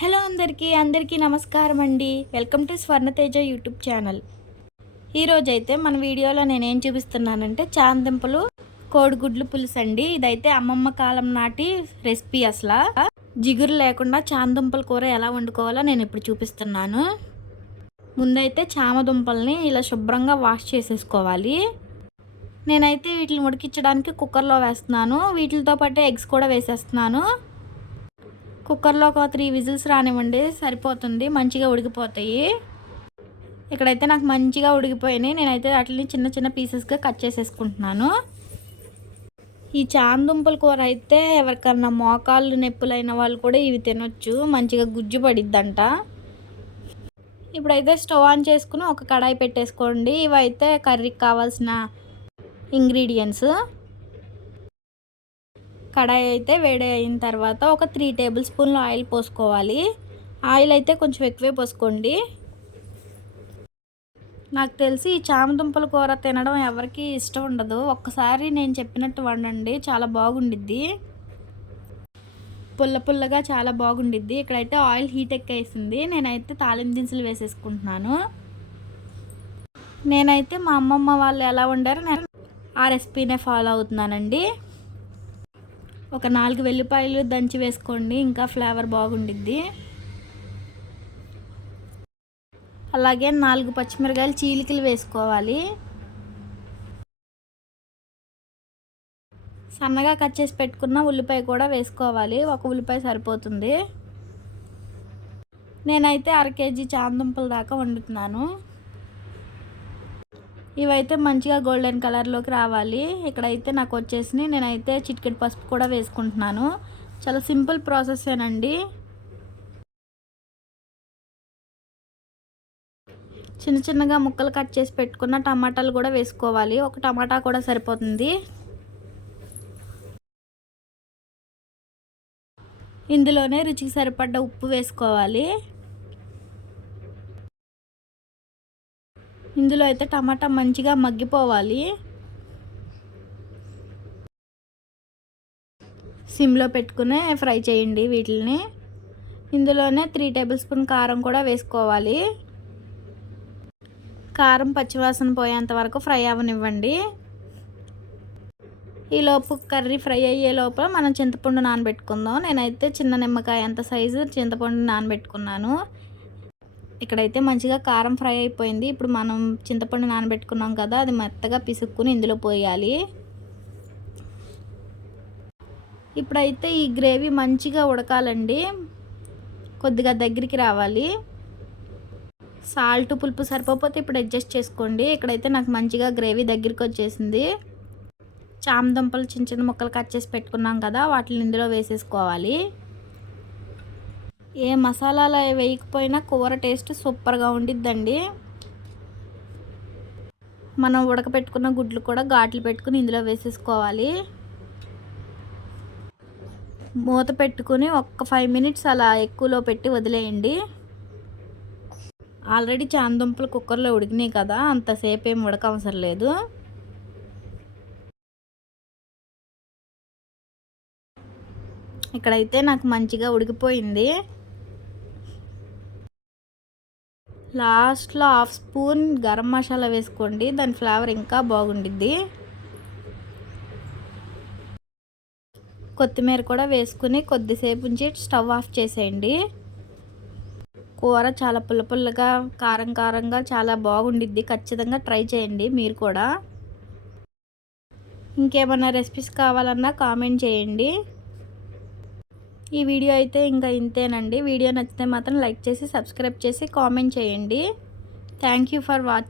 Hello అందరికీ అందరికీ నమస్కారం అండి. Welcome to Swarnateja YouTube channel. ఈరోజైతే మన వీడియోలో నేనేం చూపిస్తున్నానంటే చాందింపులు కోడిగుడ్లు పులుసు అండి. ఇదైతే అమ్మమ్మ కాలం నాటి రెసిపీ అసలు. జిగురు లేకుండా చాందుంపల కూర ఎలా వండుకోవాలో నేను ఇప్పుడు చూపిస్తున్నాను. ముందైతే చామదుంపల్ని ఇలా శుభ్రంగా వాష్ చేసేసుకోవాలి. నేనైతే వీటిని ఉడికించడానికి కుక్కర్లో వేస్తున్నాను. వీటితో పాటు ఎగ్స్ కూడా వేసేస్తున్నాను. కుక్కర్లో ఒక త్రీ విజిల్స్ రానివ్వండి సరిపోతుంది మంచిగా ఉడికిపోతాయి. ఇక్కడైతే నాకు మంచిగా ఉడికిపోయినాయి. నేనైతే వాటిని చిన్న చిన్న పీసెస్గా కట్ చేసేసుకుంటున్నాను. ఈ చాందుంపల కూర అయితే ఎవరికన్నా మోకాళ్ళు నొప్పులైన వాళ్ళు కూడా ఇవి తినొచ్చు. మంచిగా గుజ్జు పడిద్దంట. ఇప్పుడైతే స్టవ్ ఆన్ చేసుకుని ఒక కడాయి పెట్టేసుకోండి. ఇవైతే కర్రీకి కావాల్సిన ఇంగ్రీడియంట్స్. కడాయి అయితే వేడి అయిన తర్వాత ఒక త్రీ టేబుల్ స్పూన్లు ఆయిల్ పోసుకోవాలి. ఆయిల్ అయితే కొంచెం ఎక్కువే పోసుకోండి. నాకు తెలిసి ఈ చామదుంపల కూర తినడం ఎవరికి ఇష్టం ఉండదు. ఒక్కసారి నేను చెప్పినట్టు వండండి చాలా బాగుండిద్ది. పుల్ల పుల్లగా చాలా బాగుండిద్ది. ఇక్కడైతే ఆయిల్ హీట్ ఎక్కేసింది. నేనైతే తాలింపు దినుసులు వేసేసుకుంటున్నాను. నేనైతే మా అమ్మమ్మ వాళ్ళు ఎలా వండారో నేను ఆ రెసిపీనే ఫాలో అవుతున్నానండి. ఒక నాలుగు వెల్లిపాయలు దంచి వేసుకోండి ఇంకా ఫ్లేవర్ బాగుండిద్ది. అలాగే నాలుగు పచ్చిమిరకాయలు చీలికలు వేసుకోవాలి. సన్నగా కట్ చేసి పెట్టుకున్న ఉల్లిపాయ కూడా వేసుకోవాలి. ఒక ఉల్లిపాయ సరిపోతుంది. నేనైతే అర కేజీ చాందుంపల దాకా వండుతున్నాను. ఇవైతే మంచిగా గోల్డెన్ కలర్లోకి రావాలి. ఇక్కడైతే నాకు వచ్చేసి నేనైతే చిటికెట్ పసుపు కూడా వేసుకుంటున్నాను. చాలా సింపుల్ ప్రాసెసేనండి చిన్న చిన్నగా ముక్కలు కట్ చేసి పెట్టుకున్న టమాటాలు కూడా వేసుకోవాలి. ఒక టమాటా కూడా సరిపోతుంది. ఇందులోనే రుచికి సరిపడ్డ ఉప్పు వేసుకోవాలి. ఇందులో అయితే టమాటా మంచిగా మగ్గిపోవాలి. సిమ్లో పెట్టుకునే ఫ్రై చేయండి వీటిని ఇందులోనే త్రీ టేబుల్ స్పూన్ కారం కూడా వేసుకోవాలి. కారం పచ్చివాసన పోయేంత వరకు ఫ్రై అవ్వనివ్వండి ఈలోపు కర్రీ ఫ్రై అయ్యే లోపల మనం చింతపండు నానబెట్టుకుందాం. నేనైతే చిన్న నిమ్మకాయ అంత సైజు చింతపండు నానబెట్టుకున్నాను. ఇక్కడైతే మంచిగా కారం ఫ్రై అయిపోయింది. ఇప్పుడు మనం చింతపండు నానబెట్టుకున్నాం కదా అది మెత్తగా పిసుక్కుని ఇందులో పోయాలి. ఇప్పుడైతే ఈ గ్రేవీ మంచిగా ఉడకాలండి. కొద్దిగా దగ్గరికి రావాలి. సాల్ట్ పులుపు సరిపోతే ఇప్పుడు అడ్జస్ట్ చేసుకోండి. ఇక్కడైతే నాకు మంచిగా గ్రేవీ దగ్గరికి వచ్చేసింది. చామ దుంపలు చిన్న చిన్న ముక్కలు కట్ చేసి పెట్టుకున్నాం కదా వాటిని ఇందులో వేసేసుకోవాలి. ఏ మసాలాలు వేయకపోయినా కూర టేస్ట్ సూపర్గా ఉండిద్దండి. మనం ఉడకపెట్టుకున్న గుడ్లు కూడా ఘాట్లు పెట్టుకుని ఇందులో వేసేసుకోవాలి. మూత పెట్టుకుని ఒక్క ఫైవ్ మినిట్స్ అలా ఎక్కువలో పెట్టి వదిలేయండి. ఆల్రెడీ చాందుంపలు కుక్కర్లో ఉడికినాయి కదా అంతసేపు ఏం ఉడకవసరం లేదు. ఇక్కడైతే నాకు మంచిగా ఉడికిపోయింది. లాస్ట్లో హాఫ్ స్పూన్ గరం మసాలా వేసుకోండి దాని ఫ్లేవర్ ఇంకా బాగుండిద్ది. కొత్తిమీర కూడా వేసుకుని కొద్దిసేపు ఉంచి స్టవ్ ఆఫ్ చేసేయండి. కూర చాలా పుల్ల పుల్లగా కారం కారంగా చాలా బాగుండిద్ది. ఖచ్చితంగా ట్రై చేయండి మీరు కూడా. ఇంకేమైనా రెసిపీస్ కావాలన్నా కామెంట్ చేయండి. ఈ వీడియో అయితే ఇంకా ఇంతేనండి. వీడియో నచ్చితే మాత్రం లైక్ చేసి సబ్స్క్రైబ్ చేసి కామెంట్ చేయండి. Thank you for watching